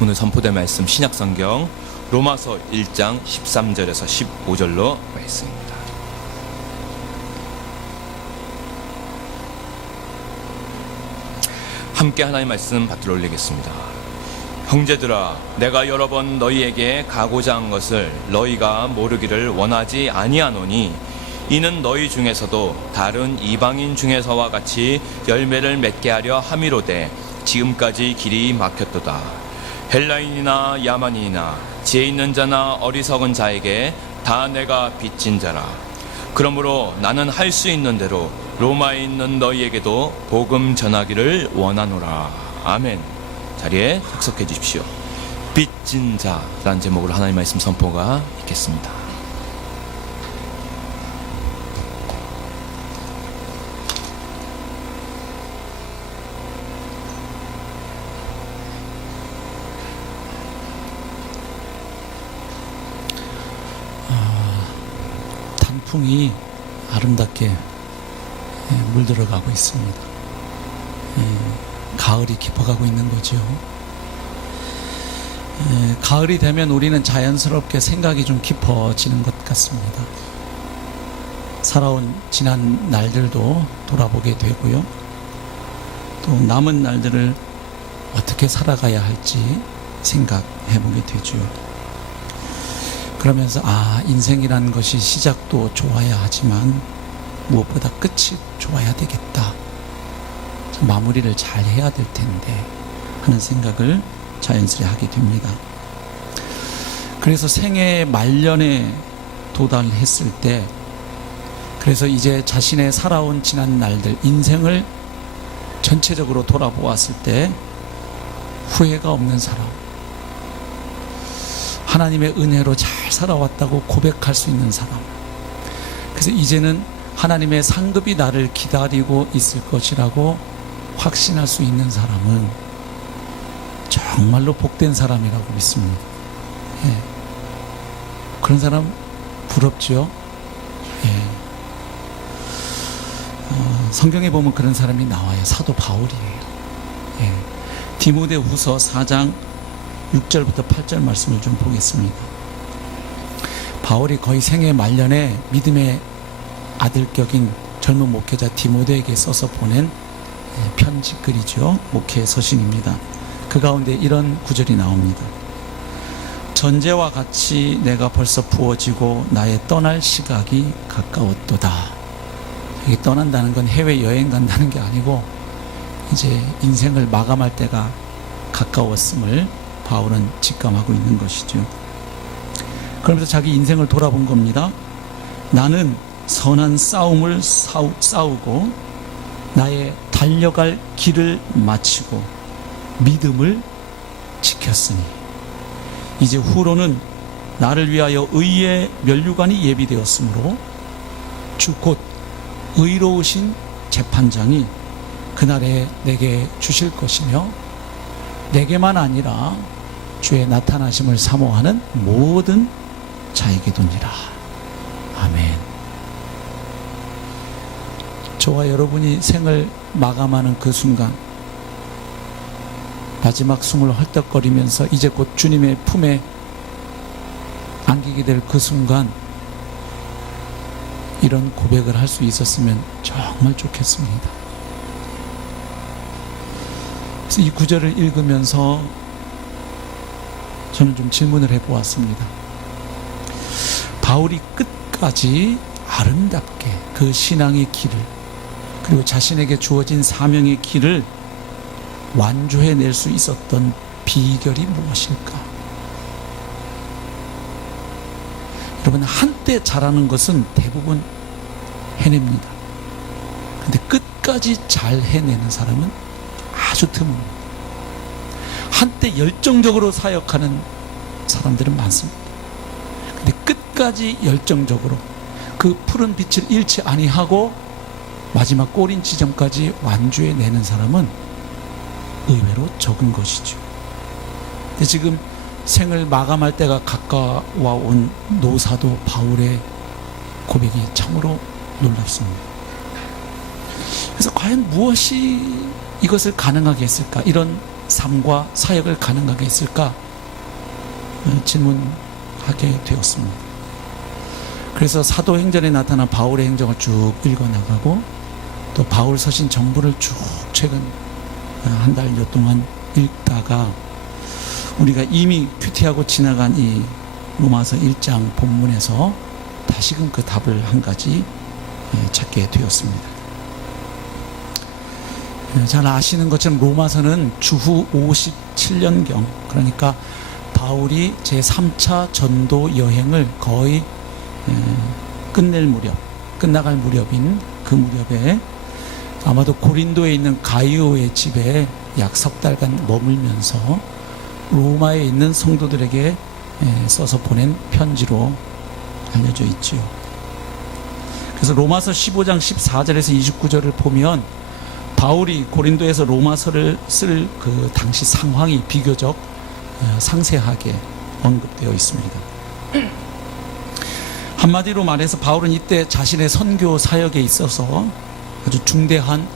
오늘 선포될 말씀 신약성경 로마서 1장 13절에서 15절로 말씀입니다. 함께 하나님의 말씀 받들어 올리겠습니다. 형제들아, 내가 여러 번 너희에게 가고자 한 것을 너희가 모르기를 원하지 아니하노니 이는 너희 중에서도 다른 이방인 중에서와 같이 열매를 맺게 하려 함이로되 지금까지 길이 막혔도다. 헬라인이나 야만인이나 지혜 있는 자나 어리석은 자에게 다 내가 빚진 자라. 그러므로 나는 할 수 있는 대로 로마에 있는 너희에게도 복음 전하기를 원하노라. 아멘. 자리에 속속해 주십시오. 빚진 자라는 제목으로 하나님의 말씀 선포가 있겠습니다. 단풍이 아름답게 물들어가고 있습니다. 가을이 깊어가고 있는 거죠. 가을이 되면 우리는 자연스럽게 생각이 좀 깊어지는 것 같습니다. 살아온 지난 날들도 돌아보게 되고요. 또 남은 날들을 어떻게 살아가야 할지 생각해보게 되죠. 그러면서 인생이라는 것이 시작도 좋아야 하지만 무엇보다 끝이 좋아야 되겠다. 마무리를 잘 해야 될 텐데 하는 생각을 자연스레 하게 됩니다. 그래서 생애 말년에 도달했을 때, 그래서 이제 자신의 살아온 지난 날들, 인생을 전체적으로 돌아보았을 때 후회가 없는 사람, 하나님의 은혜로 잘 살아왔다고 고백할 수 있는 사람, 그래서 이제는 하나님의 상급이 나를 기다리고 있을 것이라고 확신할 수 있는 사람은 정말로 복된 사람이라고 믿습니다. 그런 사람 부럽죠. 성경에 보면 그런 사람이 나와요. 사도 바울이에요. 디모데후서 4장 6절부터 8절 말씀을 좀 보겠습니다. 바울이 거의 생애 말년에 믿음의 아들격인 젊은 목회자 디모데에게 써서 보낸 편지글이죠. 목회 서신입니다. 그 가운데 이런 구절이 나옵니다. 전제와 같이 내가 벌써 부어지고 나의 떠날 시각이 가까웠도다. 여기 떠난다는 건 해외여행 간다는 게 아니고 이제 인생을 마감할 때가 가까웠음을 바울은 직감하고 있는 것이죠. 그러면서 자기 인생을 돌아본 겁니다. 나는 선한 싸움을 싸우고 나의 달려갈 길을 마치고 믿음을 지켰으니 이제 후로는 나를 위하여 의의 면류관이 예비되었으므로 주 곧 의로우신 재판장이 그날에 내게 주실 것이며 내게만 아니라 주의 나타나심을 사모하는 모든 자에게도니라. 아멘. 저와 여러분이 생을 마감하는 그 순간, 마지막 숨을 헐떡거리면서 이제 곧 주님의 품에 안기게 될 그 순간, 이런 고백을 할 수 있었으면 정말 좋겠습니다. 그래서 이 구절을 읽으면서 저는 좀 질문을 해보았습니다. 바울이 끝까지 아름답게 그 신앙의 길을, 그리고 자신에게 주어진 사명의 길을 완주해낼 수 있었던 비결이 무엇일까? 여러분, 한때 잘하는 것은 대부분 해냅니다. 근데 끝까지 잘 해내는 사람은 아주 드뭅니다. 한때 열정적으로 사역하는 사람들은 많습니다. 근데 끝까지 열정적으로 그 푸른 빛을 잃지 아니하고 마지막 꼬린 지점까지 완주해내는 사람은 의외로 적은 것이죠. 근데 지금 생을 마감할 때가 가까워온 노사도 바울의 고백이 참으로 놀랍습니다. 그래서 과연 무엇이 이것을 가능하게 했을까? 이런 삶과 사역을 가능하게 했을까 질문하게 되었습니다. 그래서 사도행전에 나타난 바울의 행적을 쭉 읽어나가고 또 바울 서신 전부를 쭉 최근 한 달여 동안 읽다가 우리가 이미 큐티하고 지나간 이 로마서 1장 본문에서 다시금 그 답을 한 가지 찾게 되었습니다. 잘 아시는 것처럼 로마서는 주후 57년경, 그러니까 바울이 제3차 전도 여행을 거의 끝나갈 무렵인 그 무렵에 아마도 고린도에 있는 가이오의 집에 약 석 달간 머물면서 로마에 있는 성도들에게 써서 보낸 편지로 알려져 있지요. 그래서 로마서 15장 14절에서 29절을 보면 바울이 고린도에서 로마서를 쓸 그 당시 상황이 비교적 상세하게 언급되어 있습니다. 한마디로 말해서 바울은 이때 자신의 선교 사역에 있어서 아주 중대한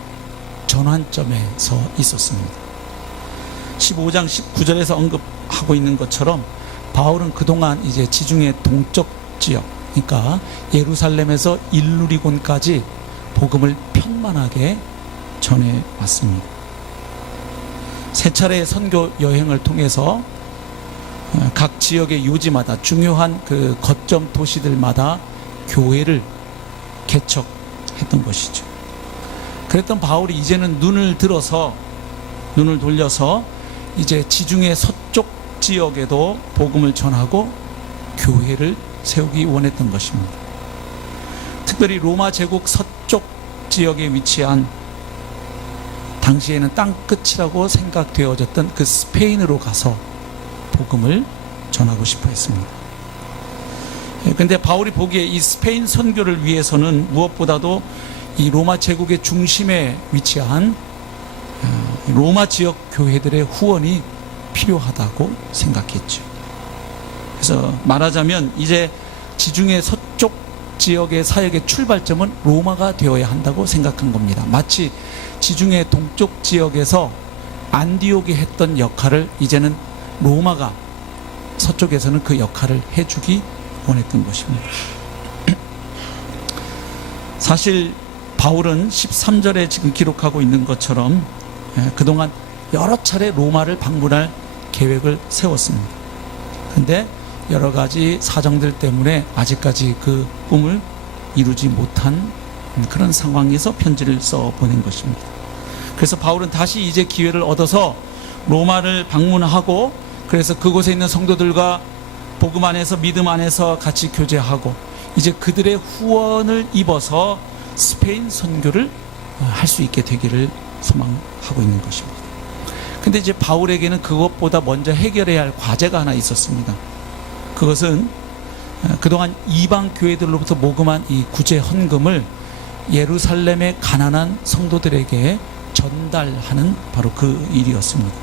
전환점에 서 있었습니다. 15장 19절에서 언급하고 있는 것처럼 바울은 그동안 이제 지중해 동쪽 지역, 그러니까 예루살렘에서 일루리곤까지 복음을 편만하게 전해왔습니다. 세 차례의 선교 여행을 통해서 각 지역의 요지마다 중요한 그 거점 도시들마다 교회를 개척했던 것이죠. 그랬던 바울이 이제는 눈을 돌려서 이제 지중해 서쪽 지역에도 복음을 전하고 교회를 세우기 원했던 것입니다. 특별히 로마 제국 서쪽 지역에 위치한 당시에는 땅끝이라고 생각되어졌던 그 스페인으로 가서 복음을 전하고 싶어 했습니다. 그런데 바울이 보기에 이 스페인 선교를 위해서는 무엇보다도 이 로마 제국의 중심에 위치한 로마 지역 교회들의 후원이 필요하다고 생각했죠. 그래서 말하자면 이제 지중해 서쪽 지역의 사역의 출발점은 로마가 되어야 한다고 생각한 겁니다. 마치 지중해 동쪽 지역에서 안디옥이 했던 역할을 이제는 로마가 서쪽에서는 그 역할을 해주기 원했던 것입니다. 사실 바울은 13절에 지금 기록하고 있는 것처럼 그동안 여러 차례 로마를 방문할 계획을 세웠습니다. 그런데 여러 가지 사정들 때문에 아직까지 그 꿈을 이루지 못한 그런 상황에서 편지를 써 보낸 것입니다. 그래서 바울은 다시 이제 기회를 얻어서 로마를 방문하고 그래서 그곳에 있는 성도들과 복음 안에서 믿음 안에서 같이 교제하고 이제 그들의 후원을 입어서 스페인 선교를 할 수 있게 되기를 소망하고 있는 것입니다. 근데 이제 바울에게는 그것보다 먼저 해결해야 할 과제가 하나 있었습니다. 그것은 그동안 이방 교회들로부터 모금한 이 구제 헌금을 예루살렘의 가난한 성도들에게 전달하는 바로 그 일이었습니다.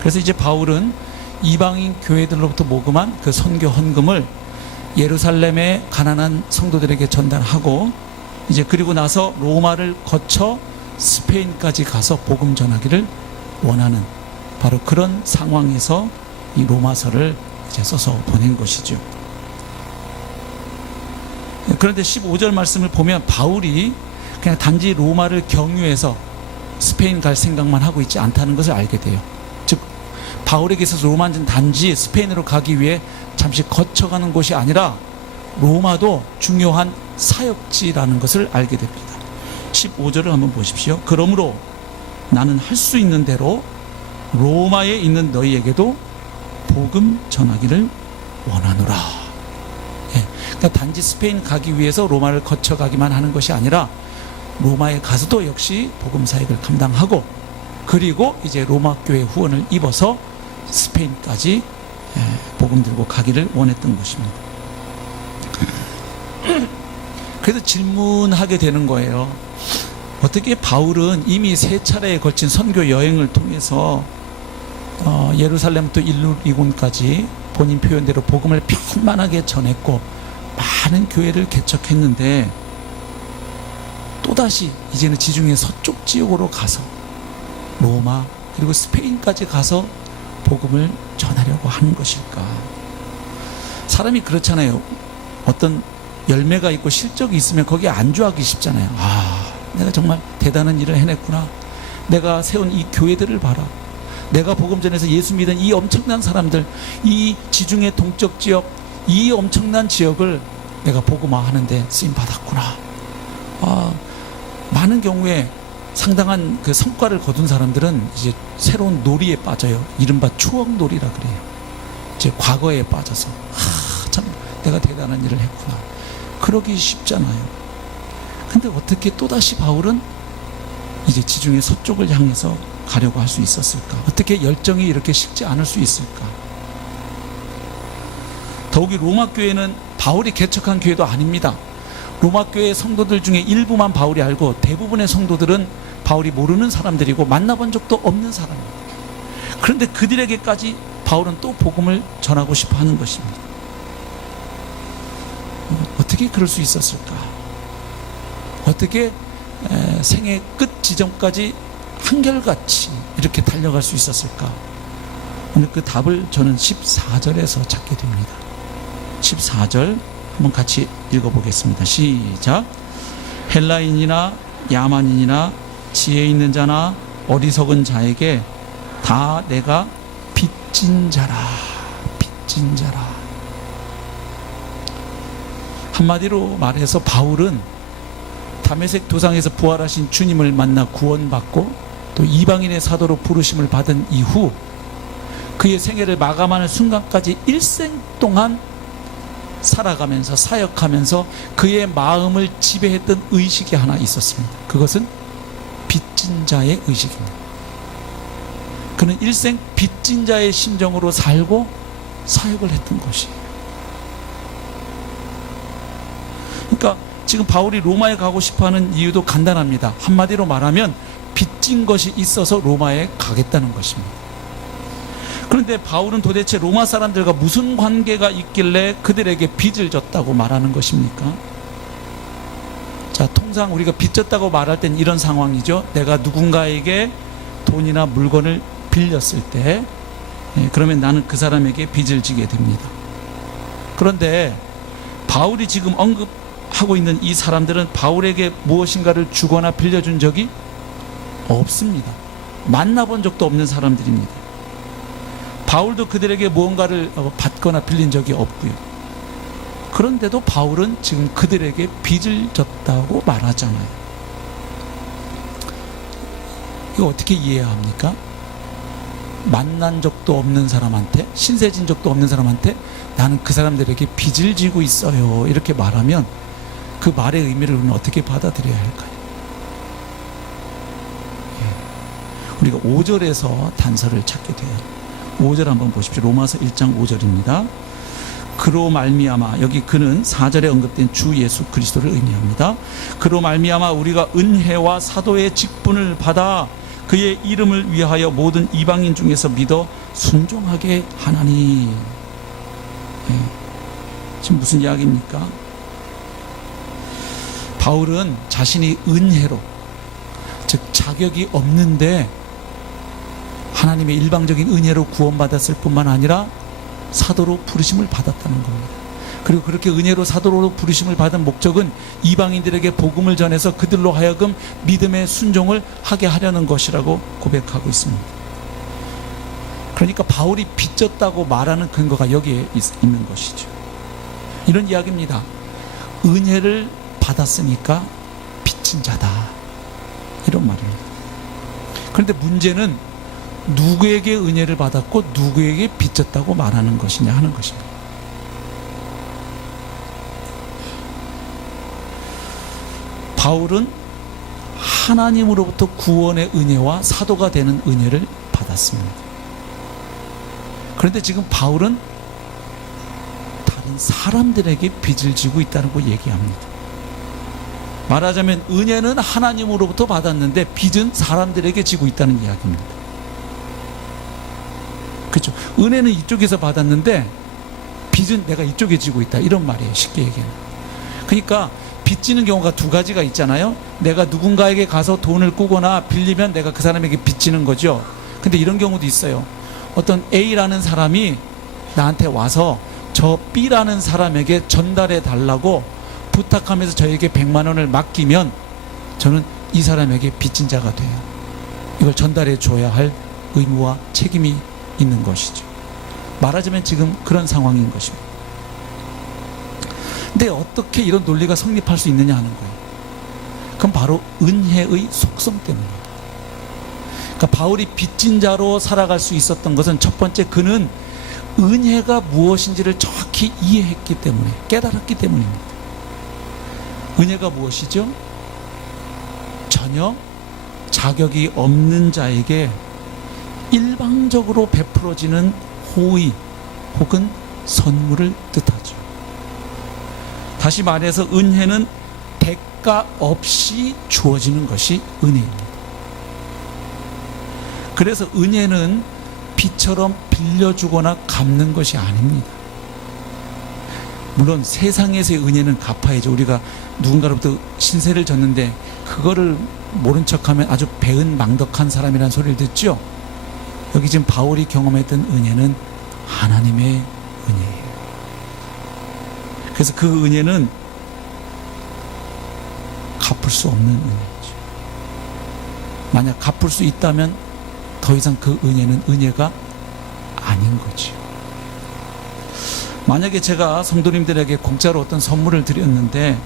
그래서 이제 바울은 이방인 교회들로부터 모금한 그 선교 헌금을 예루살렘의 가난한 성도들에게 전달하고 이제 그리고 나서 로마를 거쳐 스페인까지 가서 복음 전하기를 원하는 바로 그런 상황에서 이 로마서를 이제 써서 보낸 것이죠. 그런데 15절 말씀을 보면 바울이 그냥 단지 로마를 경유해서 스페인 갈 생각만 하고 있지 않다는 것을 알게 돼요. 즉 바울에게 있어서 로마는 단지 스페인으로 가기 위해 잠시 거쳐가는 곳이 아니라 로마도 중요한 사역지라는 것을 알게 됩니다. 15절을 한번 보십시오. 그러므로 나는 할 수 있는 대로 로마에 있는 너희에게도 복음 전하기를 원하노라. 그러니까 단지 스페인 가기 위해서 로마를 거쳐가기만 하는 것이 아니라 로마에 가서도 역시 복음 사역을 감당하고 그리고 이제 로마 교회 후원을 입어서 스페인까지 복음 들고 가기를 원했던 것입니다. 그래서 질문하게 되는 거예요. 어떻게 바울은 이미 세 차례에 걸친 선교 여행을 통해서 예루살렘부터 일루리곤까지 본인 표현대로 복음을 편만하게 전했고 많은 교회를 개척했는데 또다시 이제는 지중해 서쪽 지역으로 가서 로마 그리고 스페인까지 가서 복음을 전하려고 하는 것일까? 사람이 그렇잖아요. 어떤 열매가 있고 실적이 있으면 거기에 안주하기 쉽잖아요. 내가 정말 대단한 일을 해냈구나. 내가 세운 이 교회들을 봐라. 내가 복음 전해서 예수 믿은 이 엄청난 사람들, 이 지중해 동쪽 지역, 이 엄청난 지역을 내가 복음화하는데 쓰임 받았구나. 많은 경우에 상당한 그 성과를 거둔 사람들은 이제 새로운 놀이에 빠져요. 이른바 추억놀이라 그래요. 이제 과거에 빠져서 참 내가 대단한 일을 했구나. 그러기 쉽잖아요. 근데 어떻게 또다시 바울은 이제 지중해 서쪽을 향해서 가려고 할 수 있었을까? 어떻게 열정이 이렇게 식지 않을 수 있을까? 더욱이 로마 교회는 바울이 개척한 교회도 아닙니다. 로마 교회 성도들 중에 일부만 바울이 알고 대부분의 성도들은 바울이 모르는 사람들이고 만나본 적도 없는 사람입니다. 그런데 그들에게까지 바울은 또 복음을 전하고 싶어 하는 것입니다. 어떻게 그럴 수 있었을까? 어떻게 생의 끝 지점까지 한결같이 이렇게 달려갈 수 있었을까? 오늘 그 답을 저는 14절에서 찾게 됩니다. 14절 한번 같이 읽어보겠습니다. 시작. 헬라인이나 야만인이나 지혜 있는 자나 어리석은 자에게 다 내가 빚진 자라. 빚진 자라. 한마디로 말해서 바울은 다메섹 도상에서 부활하신 주님을 만나 구원받고 또 이방인의 사도로 부르심을 받은 이후 그의 생애를 마감하는 순간까지 일생 동안 살아가면서 사역하면서 그의 마음을 지배했던 의식이 하나 있었습니다. 그것은 빚진 자의 의식입니다. 그는 일생 빚진 자의 심정으로 살고 사역을 했던 것이에요. 그러니까 지금 바울이 로마에 가고 싶어하는 이유도 간단합니다. 한마디로 말하면 빚진 것이 있어서 로마에 가겠다는 것입니다. 그런데 바울은 도대체 로마 사람들과 무슨 관계가 있길래 그들에게 빚을 졌다고 말하는 것입니까? 자, 통상 우리가 빚 졌다고 말할 땐 이런 상황이죠. 내가 누군가에게 돈이나 물건을 빌렸을 때 그러면 나는 그 사람에게 빚을 지게 됩니다. 그런데 바울이 지금 언급하고 있는 이 사람들은 바울에게 무엇인가를 주거나 빌려준 적이 없습니다. 만나본 적도 없는 사람들입니다. 바울도 그들에게 무언가를 받거나 빌린 적이 없고요. 그런데도 바울은 지금 그들에게 빚을 졌다고 말하잖아요. 이거 어떻게 이해해야 합니까? 만난 적도 없는 사람한테, 신세진 적도 없는 사람한테 나는 그 사람들에게 빚을 지고 있어요, 이렇게 말하면 그 말의 의미를 우리는 어떻게 받아들여야 할까요? 우리가 5절에서 단서를 찾게 돼요. 5절 한번 보십시오. 로마서 1장 5절입니다. 그로 말미암아, 여기 그는 4절에 언급된 주 예수 그리스도를 의미합니다. 그로 말미암아 우리가 은혜와 사도의 직분을 받아 그의 이름을 위하여 모든 이방인 중에서 믿어 순종하게 하나니. 지금 무슨 이야기입니까? 바울은 자신이 은혜로, 즉 자격이 없는데 하나님의 일방적인 은혜로 구원받았을 뿐만 아니라 사도로 부르심을 받았다는 겁니다. 그리고 그렇게 은혜로 사도로 부르심을 받은 목적은 이방인들에게 복음을 전해서 그들로 하여금 믿음의 순종을 하게 하려는 것이라고 고백하고 있습니다. 그러니까 바울이 빚졌다고 말하는 근거가 여기에 있는 것이죠. 이런 이야기입니다. 은혜를 받았으니까 빚진 자다, 이런 말입니다. 그런데 문제는 누구에게 은혜를 받았고 누구에게 빚졌다고 말하는 것이냐 하는 것입니다. 바울은 하나님으로부터 구원의 은혜와 사도가 되는 은혜를 받았습니다. 그런데 지금 바울은 다른 사람들에게 빚을 지고 있다는 거 얘기합니다. 말하자면 은혜는 하나님으로부터 받았는데 빚은 사람들에게 지고 있다는 이야기입니다. 그렇죠. 은혜는 이쪽에서 받았는데 빚은 내가 이쪽에 지고 있다, 이런 말이에요. 쉽게 얘기하면. 그러니까 빚 지는 경우가 두 가지가 있잖아요. 내가 누군가에게 가서 돈을 꾸거나 빌리면 내가 그 사람에게 빚 지는 거죠. 근데 이런 경우도 있어요. 어떤 A라는 사람이 나한테 와서 저 B라는 사람에게 전달해 달라고 부탁하면서 저에게 100만 원을 맡기면 저는 이 사람에게 빚진 자가 돼요. 이걸 전달해 줘야 할 의무와 책임이 있는 것이죠. 말하자면 지금 그런 상황인 것입니다. 근데 어떻게 이런 논리가 성립할 수 있느냐 하는 거예요. 그건 바로 은혜의 속성 때문이에요. 그러니까 바울이 빚진 자로 살아갈 수 있었던 것은 첫 번째, 그는 은혜가 무엇인지를 정확히 이해했기 때문에, 깨달았기 때문입니다. 은혜가 무엇이죠? 전혀 자격이 없는 자에게 일방적으로 베풀어지는 호의 혹은 선물을 뜻하죠. 다시 말해서 은혜는 대가 없이 주어지는 것이 은혜입니다. 그래서 은혜는 빚처럼 빌려주거나 갚는 것이 아닙니다. 물론 세상에서의 은혜는 갚아야죠. 우리가 누군가로부터 신세를 졌는데 그거를 모른 척하면 아주 배은망덕한 사람이라는 소리를 듣죠. 여기 지금 바울이 경험했던 은혜는 하나님의 은혜예요. 그래서 그 은혜는 갚을 수 없는 은혜죠. 만약 갚을 수 있다면 더 이상 그 은혜는 은혜가 아닌 거죠. 만약에 제가 성도님들에게 공짜로 어떤 선물을 드렸는데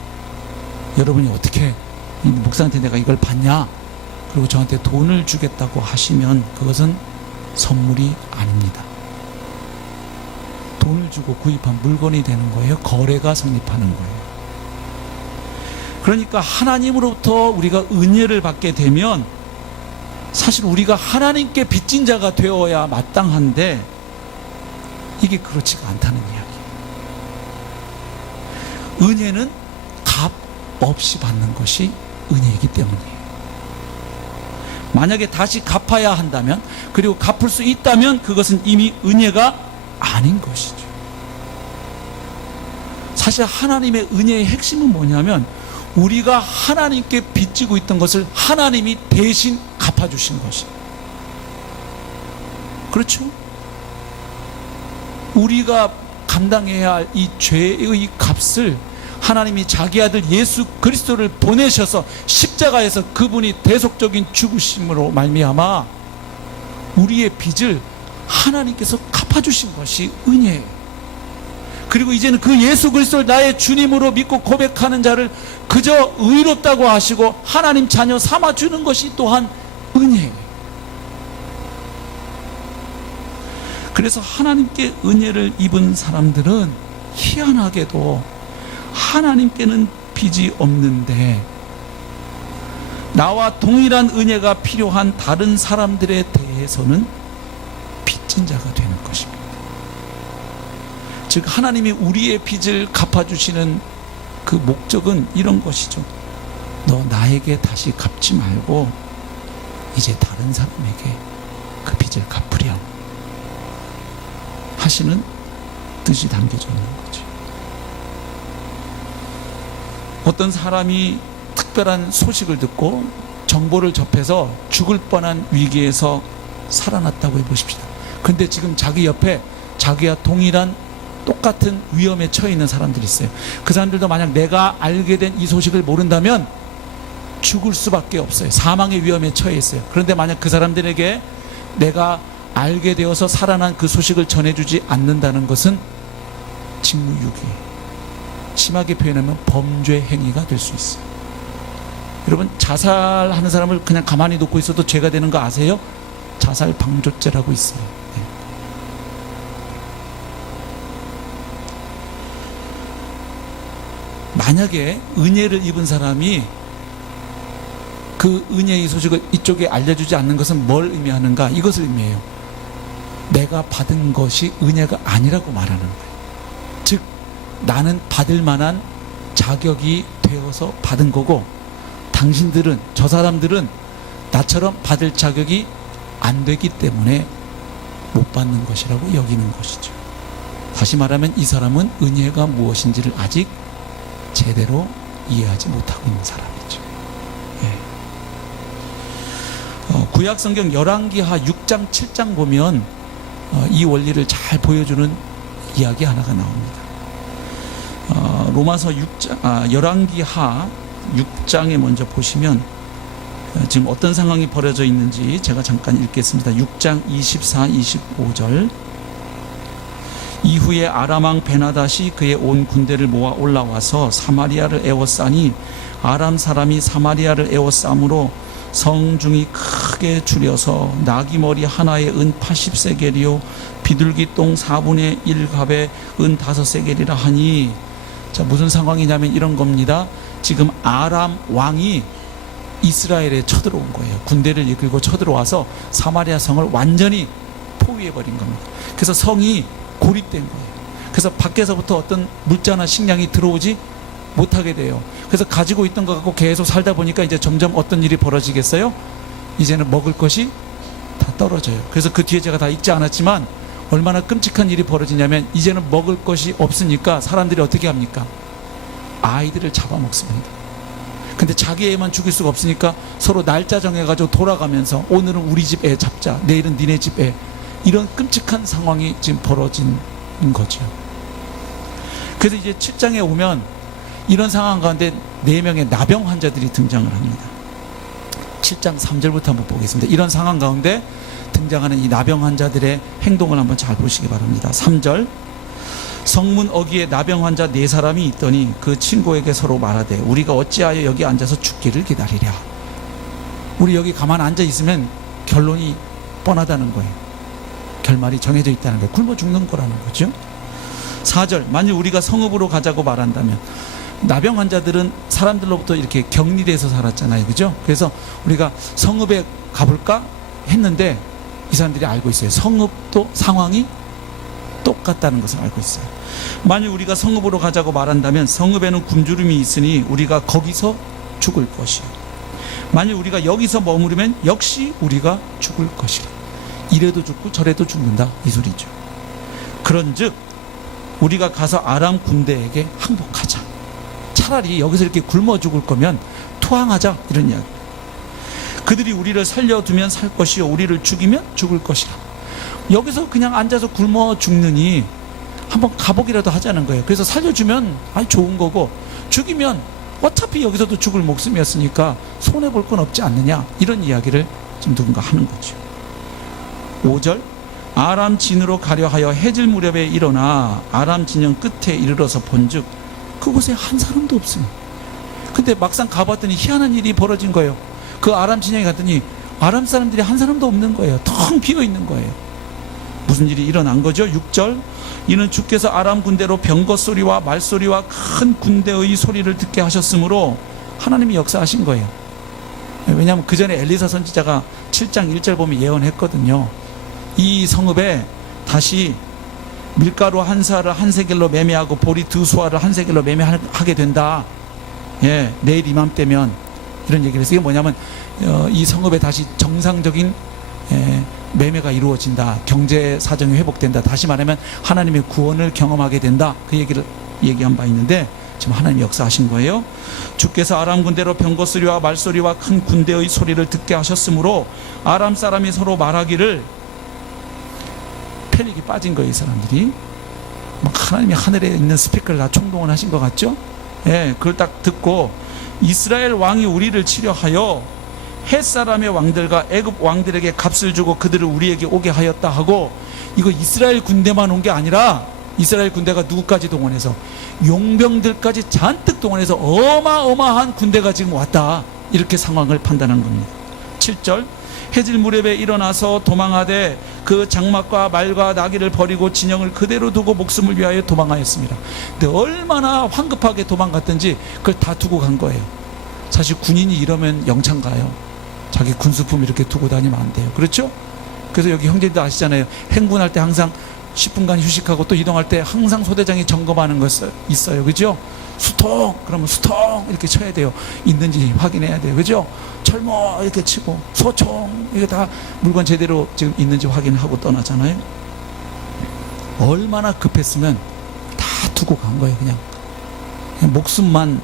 여러분이 어떻게 목사한테 내가 이걸 받냐? 그리고 저한테 돈을 주겠다고 하시면 그것은 선물이 아닙니다. 돈을 주고 구입한 물건이 되는 거예요. 거래가 성립하는 거예요. 그러니까 하나님으로부터 우리가 은혜를 받게 되면 사실 우리가 하나님께 빚진 자가 되어야 마땅한데 이게 그렇지가 않다는 이야기예요. 은혜는 값 없이 받는 것이 은혜이기 때문이에요. 만약에 다시 갚아야 한다면, 그리고 갚을 수 있다면 그것은 이미 은혜가 아닌 것이죠. 사실 하나님의 은혜의 핵심은 뭐냐면 우리가 하나님께 빚지고 있던 것을 하나님이 대신 갚아주신 것이에요. 그렇죠? 우리가 감당해야 할 이 죄의 값을 하나님이 자기 아들 예수 그리스도를 보내셔서 십자가에서 그분이 대속적인 죽으심으로 말미암아 우리의 빚을 하나님께서 갚아주신 것이 은혜예요. 그리고 이제는 그 예수 그리스도를 나의 주님으로 믿고 고백하는 자를 그저 의롭다고 하시고 하나님 자녀 삼아주는 것이 또한 은혜예요. 그래서 하나님께 은혜를 입은 사람들은 희한하게도 하나님께는 빚이 없는데 나와 동일한 은혜가 필요한 다른 사람들에 대해서는 빚진 자가 되는 것입니다. 즉 하나님이 우리의 빚을 갚아주시는 그 목적은 이런 것이죠. 너 나에게 다시 갚지 말고 이제 다른 사람에게 그 빚을 갚으렴 하시는 뜻이 담겨져 있는 거죠. 어떤 사람이 특별한 소식을 듣고 정보를 접해서 죽을 뻔한 위기에서 살아났다고 해보십시다. 근데 지금 자기 옆에 자기와 동일한 똑같은 위험에 처해 있는 사람들이 있어요. 그 사람들도 만약 내가 알게 된 이 소식을 모른다면 죽을 수밖에 없어요. 사망의 위험에 처해 있어요. 그런데 만약 그 사람들에게 내가 알게 되어서 살아난 그 소식을 전해주지 않는다는 것은 직무유기, 심하게 표현하면 범죄 행위가 될 수 있어요. 여러분, 자살하는 사람을 그냥 가만히 놓고 있어도 죄가 되는 거 아세요? 자살 방조죄라고 있어요. 네. 만약에 은혜를 입은 사람이 그 은혜의 소식을 이쪽에 알려주지 않는 것은 뭘 의미하는가? 이것을 의미해요. 내가 받은 것이 은혜가 아니라고 말하는 거예요. 즉 나는 받을 만한 자격이 되어서 받은 거고 당신들은, 저 사람들은 나처럼 받을 자격이 안 되기 때문에 못 받는 것이라고 여기는 것이죠. 다시 말하면 이 사람은 은혜가 무엇인지를 아직 제대로 이해하지 못하고 있는 사람이죠. 예. 구약성경 열왕기하 6장 7장 보면 이 원리를 잘 보여주는 이야기 하나가 나옵니다. 로마서 6장, 열왕기하 6장에 먼저 보시면 지금 어떤 상황이 벌어져 있는지 제가 잠깐 읽겠습니다. 6장 24, 25절. 이후에 아람왕 베나닷이 그의 온 군대를 모아 올라와서 사마리아를 에워싸니 아람 사람이 사마리아를 에워싸므로 성중이 크게 줄여서 나귀 머리 하나에 은 80세겔이요 비둘기 똥 4분의 1갑에 은 5세겔이라 하니, 자, 무슨 상황이냐면 이런 겁니다. 지금 아람 왕이 이스라엘에 쳐들어온 거예요. 군대를 이끌고 쳐들어와서 사마리아 성을 완전히 포위해버린 겁니다. 그래서 성이 고립된 거예요. 그래서 밖에서부터 어떤 물자나 식량이 들어오지 못하게 돼요. 그래서 가지고 있던 거 갖고 계속 살다 보니까 이제 점점 어떤 일이 벌어지겠어요? 이제는 먹을 것이 다 떨어져요. 그래서 그 뒤에 제가 다 읽지 않았지만 얼마나 끔찍한 일이 벌어지냐면 이제는 먹을 것이 없으니까 사람들이 어떻게 합니까? 아이들을 잡아먹습니다. 근데 자기 애만 죽일 수가 없으니까 서로 날짜 정해가지고 돌아가면서 오늘은 우리 집 애 잡자, 내일은 니네 집 애, 이런 끔찍한 상황이 지금 벌어진 거죠. 그래서 이제 7장에 오면 이런 상황 가운데 4명의 나병 환자들이 등장을 합니다. 7장 3절부터 한번 보겠습니다. 이런 상황 가운데 등장하는 이 나병 환자들의 행동을 한번 잘 보시기 바랍니다. 3절. 성문 어귀에 나병 환자 4사람이 있더니 그 친구에게 서로 말하되 우리가 어찌하여 여기 앉아서 죽기를 기다리랴. 우리 여기 가만 앉아 있으면 결론이 뻔하다는 거예요. 결말이 정해져 있다는 거예요. 굶어 죽는 거라는 거죠. 4절. 만일 우리가 성읍으로 가자고 말한다면, 나병 환자들은 사람들로부터 이렇게 격리돼서 살았잖아요. 그죠? 그래서 우리가 성읍에 가볼까 했는데 이 사람들이 알고 있어요. 성읍도 상황이 똑같다는 것을 알고 있어요. 만일 우리가 성읍으로 가자고 말한다면 성읍에는 굶주림이 있으니 우리가 거기서 죽을 것이요. 만일 우리가 여기서 머무르면 역시 우리가 죽을 것이라. 이래도 죽고 저래도 죽는다, 이 소리죠. 그런즉 우리가 가서 아람 군대에게 항복하자. 차라리 여기서 이렇게 굶어 죽을 거면 투항하자, 이런 이야기. 그들이 우리를 살려두면 살 것이요 우리를 죽이면 죽을 것이라. 여기서 그냥 앉아서 굶어 죽느니 한번 가보기라도 하자는 거예요. 그래서 살려주면 아주 좋은 거고, 죽이면 어차피 여기서도 죽을 목숨이었으니까 손해볼 건 없지 않느냐, 이런 이야기를 지금 누군가 하는 거죠. 5절. 아람 진으로 가려 하여 해질 무렵에 일어나 아람 진영 끝에 이르러서 본즉 그곳에 한 사람도 없습니다. 근데 막상 가봤더니 희한한 일이 벌어진 거예요. 그 아람 진영에 갔더니 아람 사람들이 한 사람도 없는 거예요. 텅 비어 있는 거예요. 무슨 일이 일어난 거죠? 6절. 이는 주께서 아람 군대로 병거 소리와 말소리와 큰 군대의 소리를 듣게 하셨으므로 하나님이 역사하신 거예요. 왜냐하면 그 전에 엘리사 선지자가 7장 1절 보면 예언했거든요. 이 성읍에 다시 밀가루 한 사를 한 세겔로 매매하고 보리 2수아를 한 세겔로 매매하게 된다. 예, 내일 이맘때면, 이런 얘기를 했어요. 이게 뭐냐면 이 성읍에 다시 정상적인 매매가 이루어진다. 경제 사정이 회복된다. 다시 말하면 하나님의 구원을 경험하게 된다. 그 얘기를 얘기한 바 있는데 지금 하나님이 역사하신 거예요. 주께서 아람 군대로 병거 소리와 말소리와 큰 군대의 소리를 듣게 하셨으므로 아람 사람이 서로 말하기를, 패닉이 빠진 거예요. 이 사람들이 막 하나님이 하늘에 있는 스피커를 다 총동원 하신 것 같죠? 예, 그걸 딱 듣고 이스라엘 왕이 우리를 치려하여 헷 사람의 왕들과 애굽 왕들에게 값을 주고 그들을 우리에게 오게 하였다 하고, 이거 이스라엘 군대만 온 게 아니라 이스라엘 군대가 누구까지 동원해서 용병들까지 잔뜩 동원해서 어마어마한 군대가 지금 왔다, 이렇게 상황을 판단한 겁니다. 7절. 해질 무렵에 일어나서 도망하되 그 장막과 말과 나귀를 버리고 진영을 그대로 두고 목숨을 위하여 도망하였습니다. 근데 얼마나 황급하게 도망갔든지 그걸 다 두고 간 거예요. 사실 군인이 이러면 영창 가요. 자기 군수품 이렇게 두고 다니면 안 돼요. 그렇죠? 그래서 여기 형제들 아시잖아요. 행군할 때 항상 10분간 휴식하고 또 이동할 때 항상 소대장이 점검하는 거 있어요. 그죠? 수통! 그러면 수통! 이렇게 쳐야 돼요. 있는지 확인해야 돼요. 그죠? 철모! 이렇게 치고, 소총! 이거 다 물건 제대로 지금 있는지 확인하고 떠나잖아요. 얼마나 급했으면 다 두고 간 거예요. 그냥 목숨만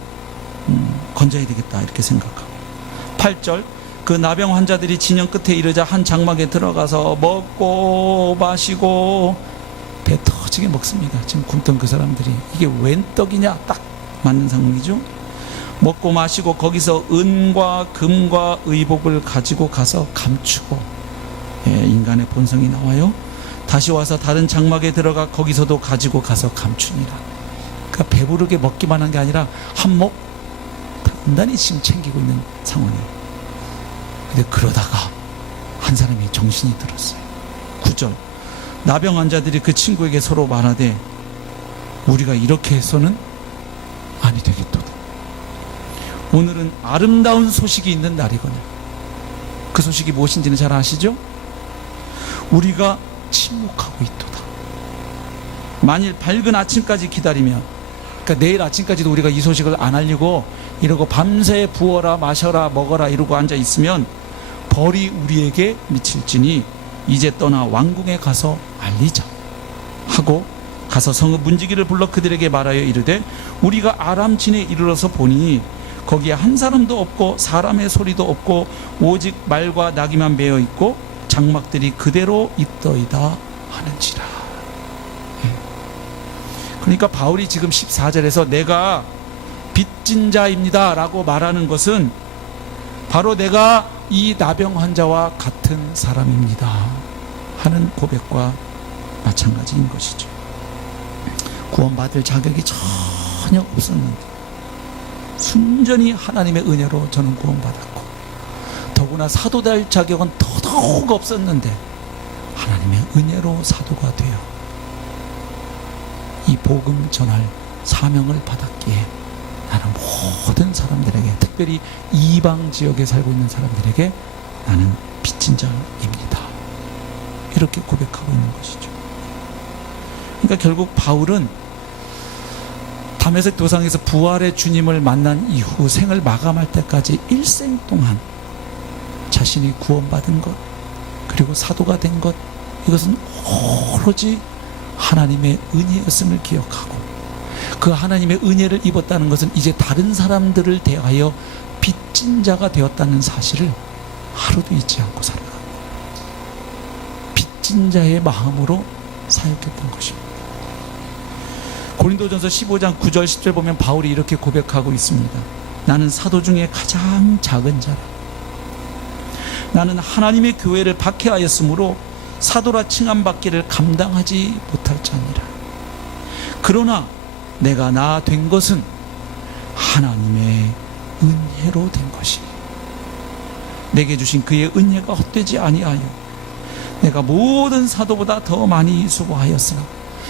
건져야 되겠다, 이렇게 생각하고. 8절. 그 나병 환자들이 진영 끝에 이르자 한 장막에 들어가서 먹고 마시고 배 터지게 먹습니다. 지금 굶던 그 사람들이 이게 웬 떡이냐 딱 맞는 상황이죠. 먹고 마시고 거기서 은과 금과 의복을 가지고 가서 감추고, 인간의 본성이 나와요. 다시 와서 다른 장막에 들어가 거기서도 가지고 가서 감추니라. 그러니까 배부르게 먹기만 한 게 아니라 한몫 단단히 지금 챙기고 있는 상황이에요. 근데 그러다가 한 사람이 정신이 들었어요. 9절, 나병 환자들이 그 친구에게 서로 말하되 우리가 이렇게 해서는 아니 되겠도다. 오늘은 아름다운 소식이 있는 날이거늘. 그 소식이 무엇인지는 잘 아시죠? 우리가 침묵하고 있도다. 만일 밝은 아침까지 기다리면, 그러니까 내일 아침까지도 우리가 이 소식을 안 알리고 이러고 밤새 부어라 마셔라 먹어라 이러고 앉아 있으면 벌이 우리에게 미칠지니 이제 떠나 왕궁에 가서 알리자 하고 가서 성읍 문지기를 불러 그들에게 말하여 이르되 우리가 아람진에 이르러서 보니 거기에 한 사람도 없고 사람의 소리도 없고 오직 말과 나귀만 메어 있고 장막들이 그대로 있더이다 하는지라. 그러니까 바울이 지금 14절에서 내가 빚진 자입니다 라고 말하는 것은 바로 내가 이 나병 환자와 같은 사람입니다 하는 고백과 마찬가지인 것이죠. 구원받을 자격이 전혀 없었는데 순전히 하나님의 은혜로 저는 구원받았고, 더구나 사도 될 자격은 더더욱 없었는데 하나님의 은혜로 사도가 되어 이 복음 전할 사명을 받았기에 나는 모든 사람들에게, 특별히 이방 지역에 살고 있는 사람들에게 나는 빚진 자입니다 이렇게 고백하고 있는 것이죠. 그러니까 결국 바울은 다메섹 도상에서 부활의 주님을 만난 이후 생을 마감할 때까지 일생 동안 자신이 구원받은 것, 그리고 사도가 된 것, 이것은 오로지 하나님의 은혜였음을 기억하고, 그 하나님의 은혜를 입었다는 것은 이제 다른 사람들을 대하여 빚진 자가 되었다는 사실을 하루도 잊지 않고 살아가고 빚진 자의 마음으로 사역했던 것입니다. 고린도전서 15장 9절 10절 보면 바울이 이렇게 고백하고 있습니다. 나는 사도 중에 가장 작은 자라. 나는 하나님의 교회를 박해하였으므로 사도라 칭함받기를 감당하지 못할 자니라. 그러나 내가 나 된 것은 하나님의 은혜로 된 것이니 내게 주신 그의 은혜가 헛되지 아니하여 내가 모든 사도보다 더 많이 수고하였으나.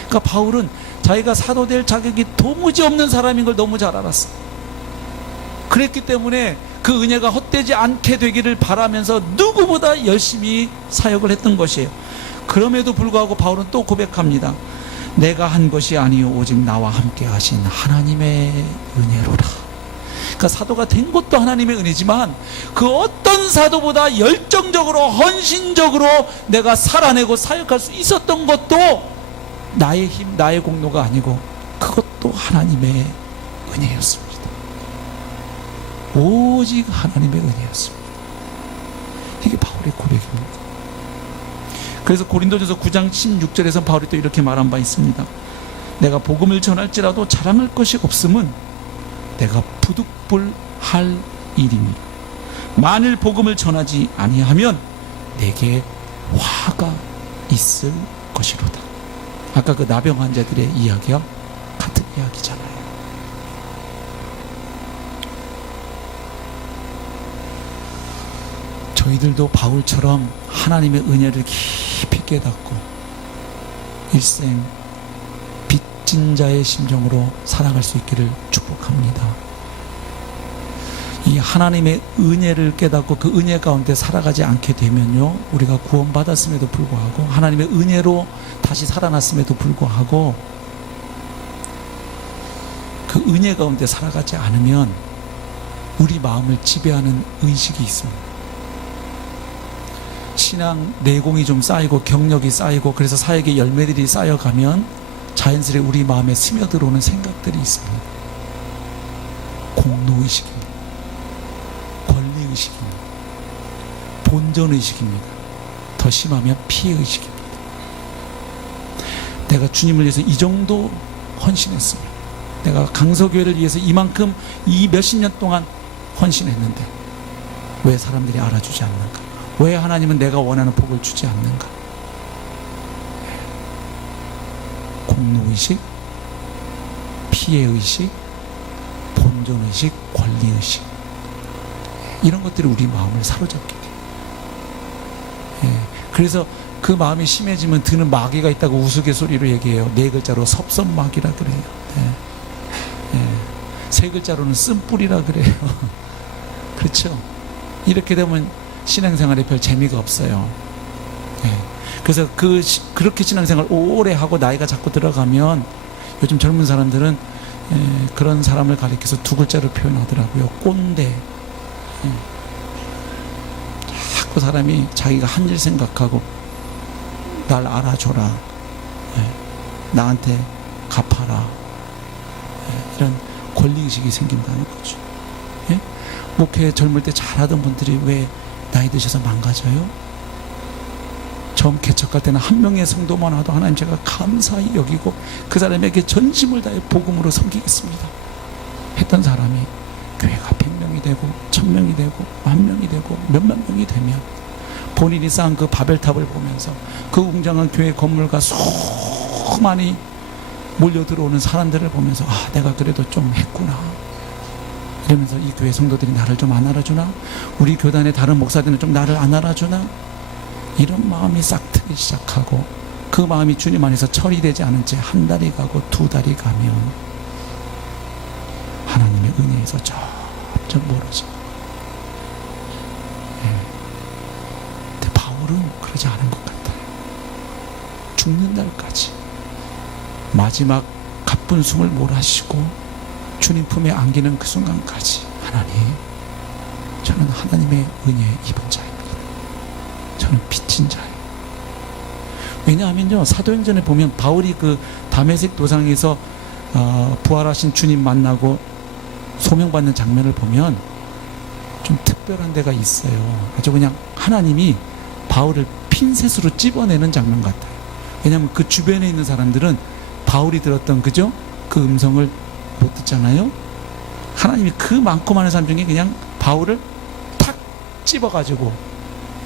그러니까 바울은 자기가 사도 될 자격이 도무지 없는 사람인 걸 너무 잘 알았어. 그랬기 때문에 그 은혜가 헛되지 않게 되기를 바라면서 누구보다 열심히 사역을 했던 것이에요. 그럼에도 불구하고 바울은 또 고백합니다. 내가 한 것이 아니요 오직 나와 함께 하신 하나님의 은혜로라. 그러니까 사도가 된 것도 하나님의 은혜지만 그 어떤 사도보다 열정적으로 헌신적으로 내가 살아내고 사역할 수 있었던 것도 나의 힘, 나의 공로가 아니고 그것도 하나님의 은혜였습니다. 오직 하나님의 은혜였습니다. 이게 바울의 고백입니다. 그래서 고린도전서 9장 16절에서 바울이 또 이렇게 말한 바 있습니다. 내가 복음을 전할지라도 자랑할 것이 없음은 내가 부득불할 일이니 만일 복음을 전하지 아니하면 내게 화가 있을 것이로다. 아까 그 나병 환자들의 이야기와 같은 이야기잖아요. 저희들도 바울처럼 하나님의 은혜를 깊이 깨닫고 일생 빚진 자의 심정으로 살아갈 수 있기를 축복합니다. 이 하나님의 은혜를 깨닫고 그 은혜 가운데 살아가지 않게 되면요, 우리가 구원받았음에도 불구하고 하나님의 은혜로 다시 살아났음에도 불구하고 그 은혜 가운데 살아가지 않으면 우리 마음을 지배하는 의식이 있습니다. 신앙 내공이 좀 쌓이고 경력이 쌓이고 그래서 사역의 열매들이 쌓여가면 자연스레 우리 마음에 스며들어오는 생각들이 있습니다. 공로의식입니다. 권리의식입니다. 본전의식입니다. 더 심하면 피해의식입니다. 내가 주님을 위해서 이 정도 헌신했으면, 내가 강서교회를 위해서 이만큼 이 몇십 년 동안 헌신했는데 왜 사람들이 알아주지 않는가? 왜 하나님은 내가 원하는 복을 주지 않는가? 공로의식, 피해의식, 본전의식, 권리의식, 이런 것들이 우리 마음을 사로잡게 돼요. 그래서 그 마음이 심해지면 드는 마귀가 있다고 우스갯소리로 얘기해요. 네 글자로 섭섭마귀라 그래요. 세 글자로는 쓴뿌리라 그래요. 그렇죠? 이렇게 되면 신앙생활에 별 재미가 없어요. 그래서 그렇게 신앙생활 오래 하고 나이가 자꾸 들어가면 요즘 젊은 사람들은 그런 사람을 가리켜서 두 글자로 표현하더라고요. 꼰대. 자꾸 사람이 자기가 한 일 생각하고 날 알아줘라, 나한테 갚아라, 이런 권리의식이 생긴다는 거죠. 목회 젊을 때 잘하던 분들이 왜 나이 드셔서 망가져요? 처음 개척할 때는 한 명의 성도만 와도 하나님 제가 감사히 여기고 그 사람에게 전심을 다해 복음으로 섬기겠습니다 했던 사람이 교회가 100명이 되고 1000명이 되고 10,000명이 되고 몇만 명이 되면 본인이 쌓은 그 바벨탑을 보면서 그 웅장한 교회 건물과 수많이 몰려 들어오는 사람들을 보면서 아, 내가 그래도 좀 했구나, 이러면서 이 교회 성도들이 나를 좀 안 알아주나, 우리 교단의 다른 목사들은 좀 나를 안 알아주나, 이런 마음이 싹트기 시작하고 그 마음이 주님 안에서 처리되지 않은 채 한 달이 가고 두 달이 가면 하나님의 은혜에서 점점 멀어져요. 근데 바울은 그러지 않은 것 같아요. 죽는 날까지 마지막 가쁜 숨을 몰아쉬고 주님 품에 안기는 그 순간까지 하나님, 저는 하나님의 은혜에 입은 자입니다. 저는 빚진 자예요. 왜냐하면요, 사도행전에 보면 바울이 그 다메섹 도상에서 부활하신 주님 만나고 소명받는 장면을 보면 좀 특별한 데가 있어요. 아주 그냥 하나님이 바울을 핀셋으로 찝어내는 장면 같아요. 왜냐하면 그 주변에 있는 사람들은 바울이 들었던 그죠? 그 음성을 못 듣잖아요. 하나님이 그 많고 많은 사람 중에 그냥 바울을 탁 찝어가지고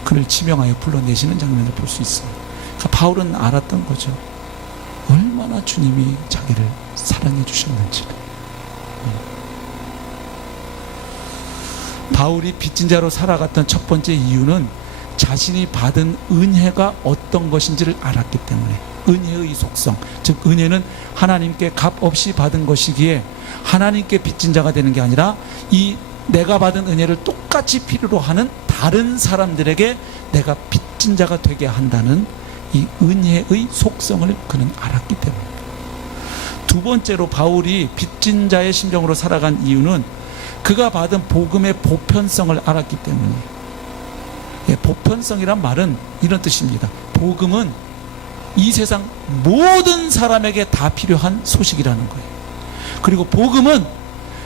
그를 지명하여 불러내시는 장면을 볼 수 있어요. 그러니까 바울은 알았던 거죠. 얼마나 주님이 자기를 사랑해 주셨는지를. 바울이 빚진 자로 살아갔던 첫 번째 이유는 자신이 받은 은혜가 어떤 것인지를 알았기 때문에, 은혜의 속성, 즉 은혜는 하나님께 값 없이 받은 것이기에 하나님께 빚진 자가 되는 게 아니라 이 내가 받은 은혜를 똑같이 필요로 하는 다른 사람들에게 내가 빚진 자가 되게 한다는 이 은혜의 속성을 그는 알았기 때문입니다. 두 번째로 바울이 빚진 자의 심정으로 살아간 이유는 그가 받은 복음의 보편성을 알았기 때문이에요. 보편성이란 말은 이런 뜻입니다. 복음은 이 세상 모든 사람에게 다 필요한 소식이라는 거예요. 그리고 복음은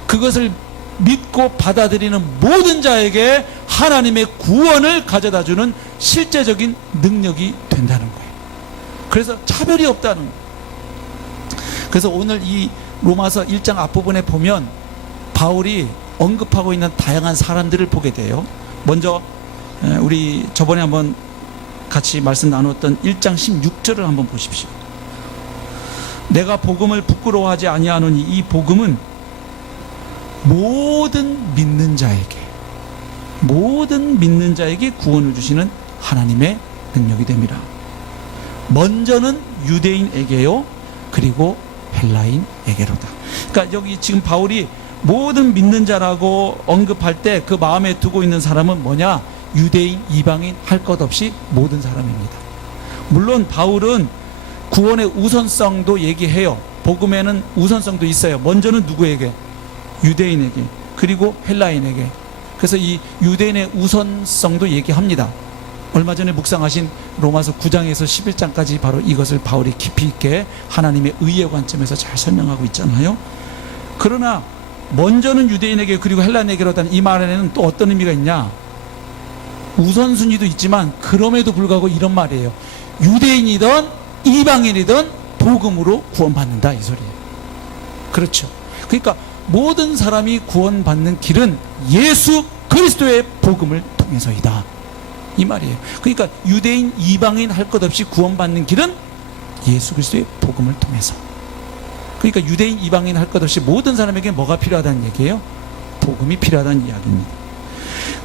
그것을 믿고 받아들이는 모든 자에게 하나님의 구원을 가져다주는 실제적인 능력이 된다는 거예요. 그래서 차별이 없다는 거예요. 그래서 오늘 이 로마서 1장 앞부분에 보면 바울이 언급하고 있는 다양한 사람들을 보게 돼요. 먼저 우리 저번에 한번 같이 말씀 나눴던 1장 16절을 한번 보십시오. 내가 복음을 부끄러워하지 아니하노니 이 복음은 모든 믿는 자에게 구원을 주시는 하나님의 능력이 됩니다. 먼저는 유대인에게요, 그리고 헬라인에게로다. 그러니까 여기 지금 바울이 모든 믿는 자라고 언급할 때 그 마음에 두고 있는 사람은 뭐냐? 유대인, 이방인 할 것 없이 모든 사람입니다. 물론 바울은 구원의 우선성도 얘기해요. 복음에는 우선성도 있어요. 먼저는 누구에게? 유대인에게, 그리고 헬라인에게. 그래서 이 유대인의 우선성도 얘기합니다. 얼마 전에 묵상하신 로마서 9장에서 11장까지 바로 이것을 바울이 깊이 있게 하나님의 의의 관점에서 잘 설명하고 있잖아요. 그러나 먼저는 유대인에게 그리고 헬라인에게로다는 이 말에는 또 어떤 의미가 있냐? 우선순위도 있지만 그럼에도 불구하고 이런 말이에요. 유대인이든 이방인이든 복음으로 구원받는다, 이 소리예요. 그렇죠. 그러니까 모든 사람이 구원받는 길은 예수 그리스도의 복음을 통해서이다, 이 말이에요. 그러니까 유대인 이방인 할 것 없이 구원받는 길은 예수 그리스도의 복음을 통해서. 그러니까 유대인 이방인 할 것 없이 모든 사람에게 뭐가 필요하다는 얘기예요? 복음이 필요하다는 이야기입니다.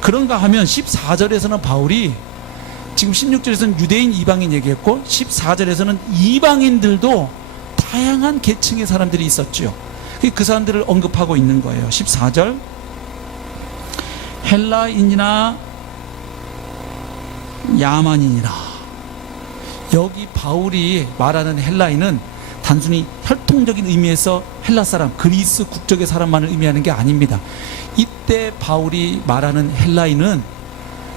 그런가 하면 14절에서는 바울이, 지금 16절에서는 유대인 이방인 얘기했고 14절에서는 이방인들도 다양한 계층의 사람들이 있었죠. 그 사람들을 언급하고 있는 거예요. 14절, 헬라인이나 야만인이라. 여기 바울이 말하는 헬라인은 단순히 혈통적인 의미에서 헬라 사람, 그리스 국적의 사람만을 의미하는 게 아닙니다. 이때 바울이 말하는 헬라인은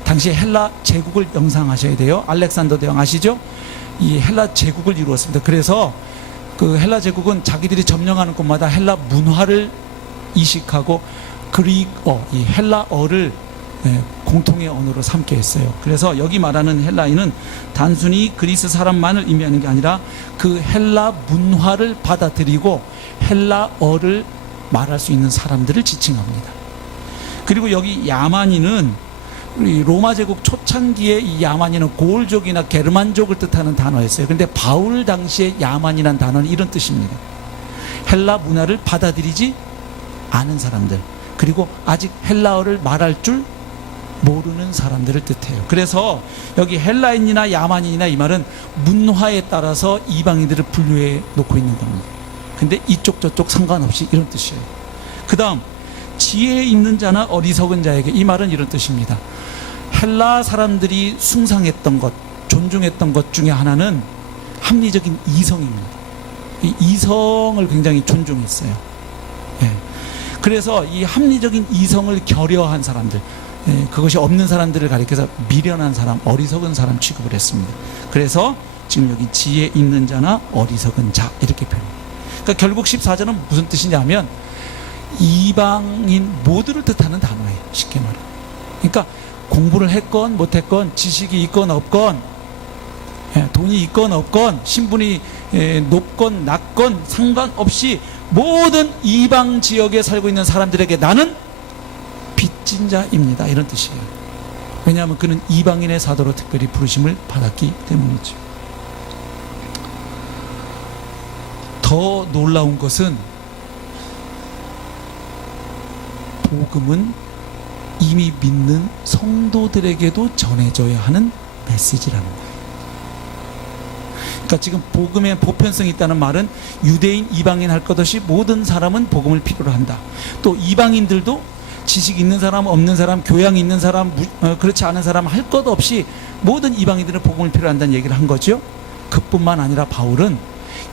당시 헬라 제국을 영상하셔야 돼요. 알렉산더 대왕 아시죠? 이 헬라 제국을 이루었습니다. 그래서 그 헬라 제국은 자기들이 점령하는 곳마다 헬라 문화를 이식하고 그리스어, 이 헬라어를 공통의 언어로 삼게 했어요. 그래서 여기 말하는 헬라인은 단순히 그리스 사람만을 의미하는 게 아니라 그 헬라 문화를 받아들이고 헬라어를 말할 수 있는 사람들을 지칭합니다. 그리고 여기 야만인은 우리 로마 제국 초창기에 이 야만인은 고을족이나 게르만족을 뜻하는 단어였어요. 그런데 바울 당시에 야만이라는 단어는 이런 뜻입니다. 헬라 문화를 받아들이지 않은 사람들, 그리고 아직 헬라어를 말할 줄 모르는 사람들을 뜻해요. 그래서 여기 헬라인이나 야만인이나 이 말은 문화에 따라서 이방인들을 분류해 놓고 있는 겁니다. 근데 이쪽 저쪽 상관없이 이런 뜻이에요. 그 다음, 지혜 있는 자나 어리석은 자에게, 이 말은 이런 뜻입니다. 헬라 사람들이 숭상했던 것, 존중했던 것 중에 하나는 합리적인 이성입니다. 이 이성을 굉장히 존중했어요. 예. 그래서 이 합리적인 이성을 결여한 사람들, 그것이 없는 사람들을 가리켜서 미련한 사람, 어리석은 사람 취급을 했습니다. 그래서 지금 여기 지혜 있는 자나 어리석은 자 이렇게 표현합니다. 그러니까 결국 14절은 무슨 뜻이냐면 이방인 모두를 뜻하는 단어예요. 쉽게 말하면. 그러니까 공부를 했건 못했건, 지식이 있건 없건, 돈이 있건 없건, 신분이 높건 낮건 상관없이 모든 이방 지역에 살고 있는 사람들에게 나는 빚진 자입니다, 이런 뜻이에요. 왜냐하면 그는 이방인의 사도로 특별히 부르심을 받았기 때문이죠. 더 놀라운 것은 복음은 이미 믿는 성도들에게도 전해져야 하는 메시지라는 거예요. 그러니까 지금 복음의 보편성이 있다는 말은 유대인, 이방인 할 것 없이 모든 사람은 복음을 필요로 한다. 또 이방인들도 지식 있는 사람, 없는 사람, 교양 있는 사람, 그렇지 않은 사람 할 것 없이 모든 이방인들은 복음을 필요로 한다는 얘기를 한 거죠. 그뿐만 아니라 바울은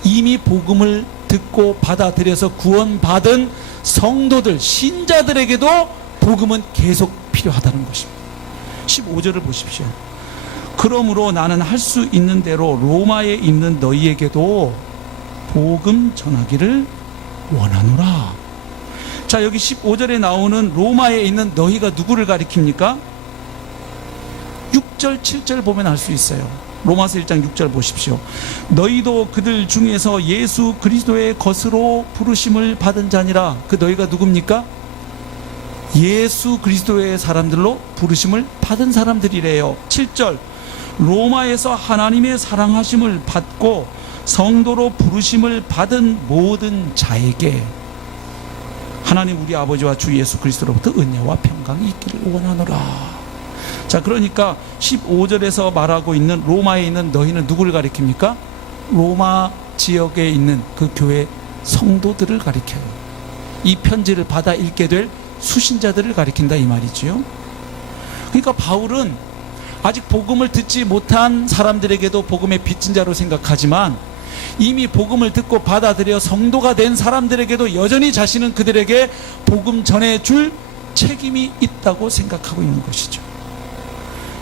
이미 복음을 듣고 받아들여서 구원받은 성도들, 신자들에게도 복음은 계속 필요하다는 것입니다. 15절을 보십시오. 그러므로 나는 할 수 있는 대로 로마에 있는 너희에게도 복음 전하기를 원하노라. 자, 여기 15절에 나오는 로마에 있는 너희가 누구를 가리킵니까? 6절, 7절 보면 알 수 있어요. 로마서 1장 6절 보십시오. 너희도 그들 중에서 예수 그리스도의 것으로 부르심을 받은 자니라. 그 너희가 누굽니까? 예수 그리스도의 사람들로 부르심을 받은 사람들이래요. 7절, 로마에서 하나님의 사랑하심을 받고 성도로 부르심을 받은 모든 자에게 하나님 우리 아버지와 주 예수 그리스도로부터 은혜와 평강이 있기를 원하노라. 자, 그러니까 15절에서 말하고 있는 로마에 있는 너희는 누구를 가리킵니까? 로마 지역에 있는 그 교회 성도들을 가리켜요. 이 편지를 받아 읽게 될 수신자들을 가리킨다, 이 말이지요. 그러니까 바울은 아직 복음을 듣지 못한 사람들에게도 복음의 빚진 자로 생각하지만 이미 복음을 듣고 받아들여 성도가 된 사람들에게도 여전히 자신은 그들에게 복음 전해줄 책임이 있다고 생각하고 있는 것이죠.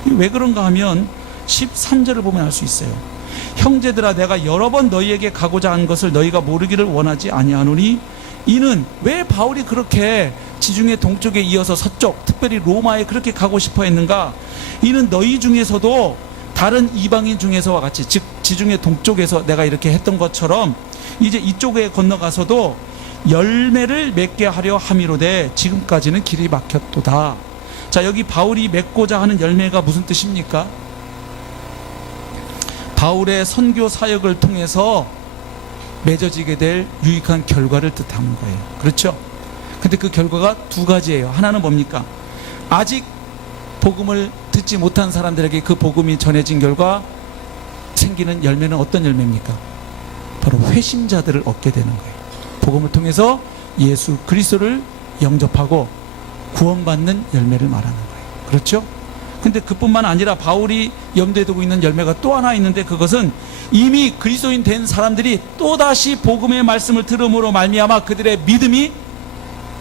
왜 그런가 하면 13절을 보면 알 수 있어요. 형제들아, 내가 여러 번 너희에게 가고자 한 것을 너희가 모르기를 원하지 아니하노니. 이는 왜 바울이 그렇게 지중해 동쪽에 이어서 서쪽, 특별히 로마에 그렇게 가고 싶어 했는가? 이는 너희 중에서도 다른 이방인 중에서와 같이, 즉 지중해 동쪽에서 내가 이렇게 했던 것처럼 이제 이쪽에 건너가서도 열매를 맺게 하려 함이로되 지금까지는 길이 막혔도다. 자, 여기 바울이 맺고자 하는 열매가 무슨 뜻입니까? 바울의 선교 사역을 통해서 맺어지게 될 유익한 결과를 뜻하는 거예요. 그렇죠? 근데 그 결과가 두 가지예요. 하나는 뭡니까? 아직 복음을 듣지 못한 사람들에게 그 복음이 전해진 결과 생기는 열매는 어떤 열매입니까? 바로 회심자들을 얻게 되는 거예요. 복음을 통해서 예수 그리스도를 영접하고 구원받는 열매를 말하는 거예요. 그렇죠? 근데 그뿐만 아니라 바울이 염두에 두고 있는 열매가 또 하나 있는데, 그것은 이미 그리스도인 된 사람들이 또다시 복음의 말씀을 들음으로 말미암아 그들의 믿음이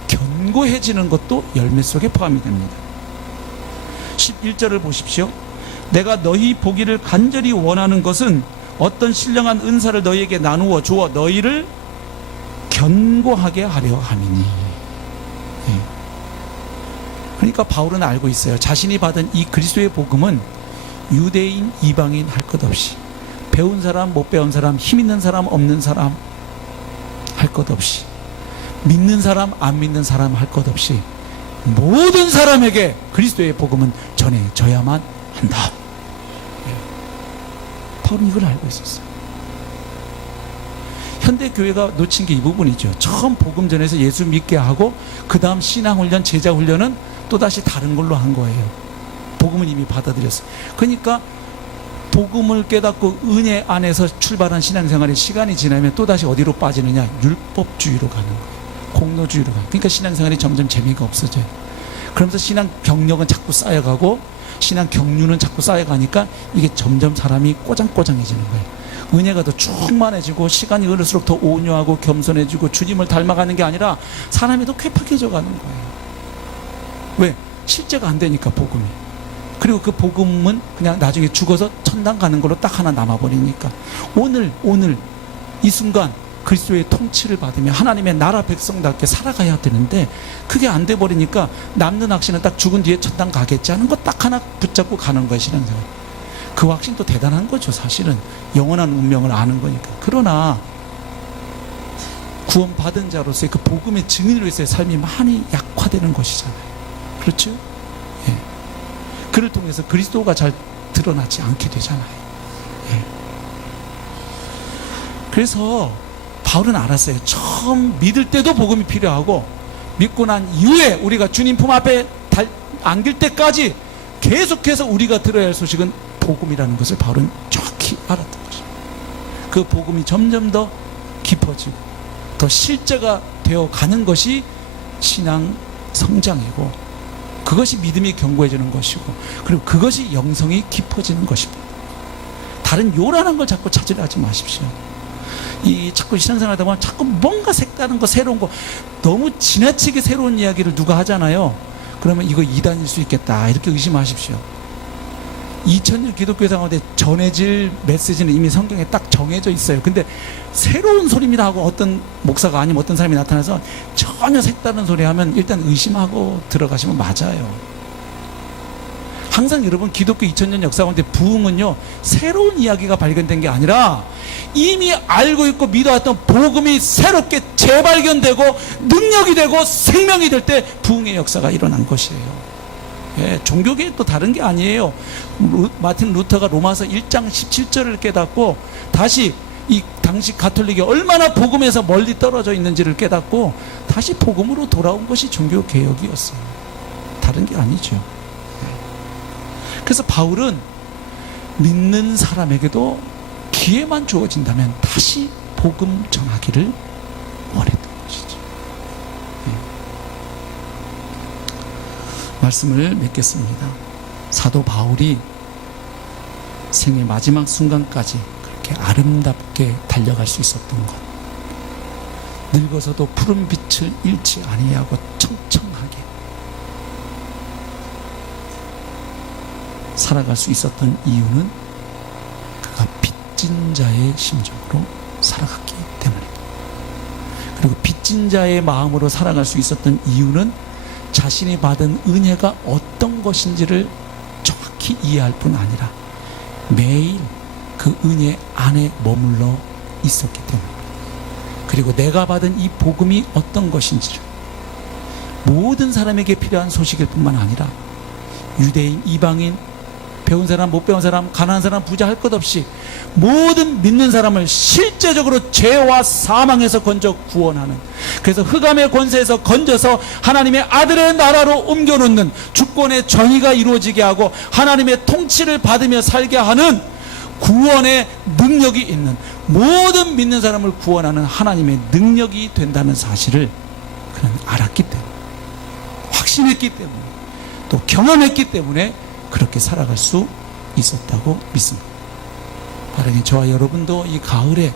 견고해지는 것도 열매 속에 포함이 됩니다. 11절을 보십시오. 내가 너희 보기를 간절히 원하는 것은 어떤 신령한 은사를 너희에게 나누어 주어 너희를 견고하게 하려 함이니. 그러니까 바울은 알고 있어요. 자신이 받은 이 그리스도의 복음은 유대인, 이방인 할 것 없이, 배운 사람, 못 배운 사람, 힘 있는 사람, 없는 사람 할 것 없이, 믿는 사람, 안 믿는 사람 할 것 없이 모든 사람에게 그리스도의 복음은 전해져야만 한다. 바울은 이걸 알고 있었어요. 현대 교회가 놓친 게 이 부분이죠. 처음 복음 전해서 예수 믿게 하고 그 다음 신앙훈련, 제자훈련은 또다시 다른 걸로 한 거예요. 복음은 이미 받아들였어요. 그러니까 복음을 깨닫고 은혜 안에서 출발한 신앙생활의 시간이 지나면 또다시 어디로 빠지느냐? 율법주의로 가는 거예요. 공로주의로 가요. 그러니까 신앙생활이 점점 재미가 없어져요. 그러면서 신앙 경력은 자꾸 쌓여가고 신앙 경륜은 자꾸 쌓여가니까 이게 점점 사람이 꼬장꼬장해지는 거예요. 은혜가 더 충만해지고 시간이 흐를수록 더 온유하고 겸손해지고 주님을 닮아가는 게 아니라 사람이 더 괴팍해져 가는 거예요. 왜? 실제가 안 되니까, 복음이. 그리고 그 복음은 그냥 나중에 죽어서 천당 가는 걸로 딱 하나 남아버리니까, 오늘 이 순간 그리스도의 통치를 받으며 하나님의 나라 백성답게 살아가야 되는데 그게 안 돼 버리니까 남는 확신은 딱 죽은 뒤에 천당 가겠지 하는 거 딱 하나 붙잡고 가는 거예요, 신앙생활. 그 확신도 대단한 거죠. 사실은 영원한 운명을 아는 거니까. 그러나 구원받은 자로서의 그 복음의 증인으로서의 삶이 많이 약화되는 것이잖아요. 그렇죠? 예. 그를 통해서 그리스도가 잘 드러나지 않게 되잖아요. 예. 그래서 바울은 알았어요. 처음 믿을 때도 복음이 필요하고 믿고 난 이후에 우리가 주님 품 앞에 안길 때까지 계속해서 우리가 들어야 할 소식은 복음이라는 것을 바울은 정확히 알았던 거죠. 그 복음이 점점 더 깊어지고 더 실제가 되어 가는 것이 신앙 성장이고, 그것이 믿음이 견고해지는 것이고, 그리고 그것이 영성이 깊어지는 것입니다. 다른 요란한 걸 자꾸 찾으려 하지 마십시오. 자꾸 신앙생활 하다 보면 자꾸 뭔가 색다른 거, 새로운 거, 너무 지나치게 새로운 이야기를 누가 하잖아요. 그러면 이거 이단일 수 있겠다, 이렇게 의심하십시오. 2000년 기독교 가운데 전해질 메시지는 이미 성경에 딱 정해져 있어요. 근데 새로운 소리입니다 하고 어떤 목사가 아니면 어떤 사람이 나타나서 전혀 색다른 소리 하면 일단 의심하고 들어가시면 맞아요. 항상 여러분, 기독교 2000년 역사 가운데 부흥은요, 새로운 이야기가 발견된 게 아니라 이미 알고 있고 믿어왔던 복음이 새롭게 재발견되고 능력이 되고 생명이 될 때 부흥의 역사가 일어난 것이에요. 예, 종교계에 또 다른 게 아니에요. 마틴 루터가 로마서 1장 17절을 깨닫고 다시 이 당시 가톨릭이 얼마나 복음에서 멀리 떨어져 있는지를 깨닫고 다시 복음으로 돌아온 것이 종교개혁이었어요. 다른 게 아니죠. 그래서 바울은 믿는 사람에게도 기회만 주어진다면 다시 복음 전하기를 원했던 것이죠. 말씀을 맺겠습니다. 사도 바울이 생의 마지막 순간까지 그렇게 아름답게 달려갈 수 있었던 것, 늙어서도 푸른 빛을 잃지 아니하고 청청하게 살아갈 수 있었던 이유는 그가 빚진 자의 심정으로 살아갔기 때문입니다. 그리고 빚진 자의 마음으로 살아갈 수 있었던 이유는 자신이 받은 은혜가 어떤 것인지를 정확히 이해할 뿐 아니라 매일 그 은혜 안에 머물러 있었기 때문에, 그리고 내가 받은 이 복음이 어떤 것인지를 모든 사람에게 필요한 소식일 뿐만 아니라 유대인, 이방인, 배운 사람, 못 배운 사람, 가난한 사람, 부자 할 것 없이 모든 믿는 사람을 실제적으로 죄와 사망에서 건져 구원하는, 그래서 흑암의 권세에서 건져서 하나님의 아들의 나라로 옮겨놓는, 주권의 정의가 이루어지게 하고 하나님의 통치를 받으며 살게 하는 구원의 능력이 있는, 모든 믿는 사람을 구원하는 하나님의 능력이 된다는 사실을 그는 알았기 때문에, 확신했기 때문에, 또 경험했기 때문에 그렇게 살아갈 수 있었다고 믿습니다. 바라니 저와 여러분도 이 가을에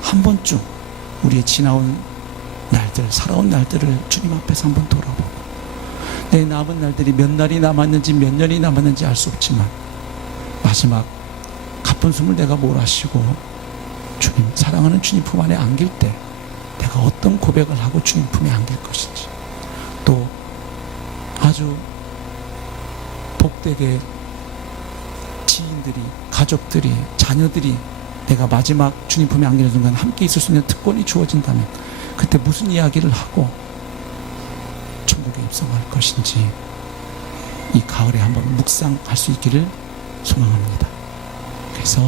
한 번쯤 우리의 지나온 날들, 살아온 날들을 주님 앞에서 한번 돌아보고, 내 남은 날들이 몇 날이 남았는지 몇 년이 남았는지 알 수 없지만 마지막 가쁜 숨을 내가 몰아쉬고 주님, 사랑하는 주님 품 안에 안길 때 내가 어떤 고백을 하고 주님 품에 안길 것인지, 또 아주 복되게 지인들이, 가족들이, 자녀들이 내가 마지막 주님 품에 안기는 순간 함께 있을 수 있는 특권이 주어진다면 그때 무슨 이야기를 하고 천국에 입성할 것인지 이 가을에 한번 묵상할 수 있기를 소망합니다. 그래서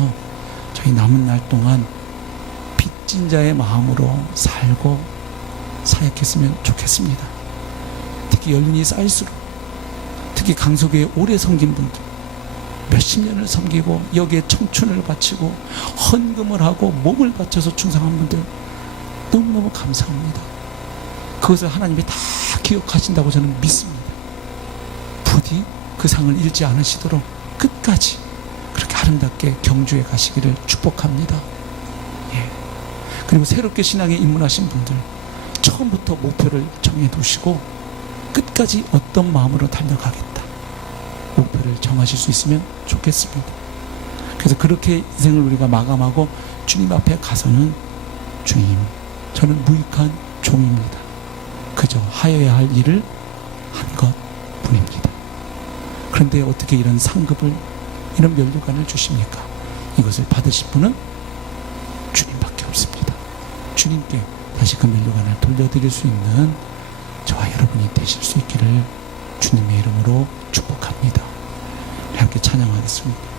저희 남은 날 동안 빚진 자의 마음으로 살고 사역했으면 좋겠습니다. 특히 연륜이 쌓일수록, 특히 강서교회 오래 섬긴 분들, 몇십 년을 섬기고 여기에 청춘을 바치고 헌금을 하고 몸을 바쳐서 충성한 분들 너무너무 감사합니다. 그것을 하나님이 다 기억하신다고 저는 믿습니다. 부디 그 상을 잃지 않으시도록 끝까지 그렇게 아름답게 경주에 가시기를 축복합니다. 예. 그리고 새롭게 신앙에 입문하신 분들, 처음부터 목표를 정해두시고 끝까지 어떤 마음으로 달려가겠다, 목표를 정하실 수 있으면 좋겠습니다. 그래서 그렇게 인생을 우리가 마감하고 주님 앞에 가서는, 주님, 저는 무익한 종입니다. 그저 하여야 할 일을 한 것 뿐입니다. 그런데 어떻게 이런 상급을, 이런 면류관을 주십니까? 이것을 받으실 분은 주님밖에 없습니다. 주님께 다시 그 면류관을 돌려드릴 수 있는 저와 여러분이 되실 수 있기를 주님의 이름으로 축복합니다. 함께 찬양하겠습니다.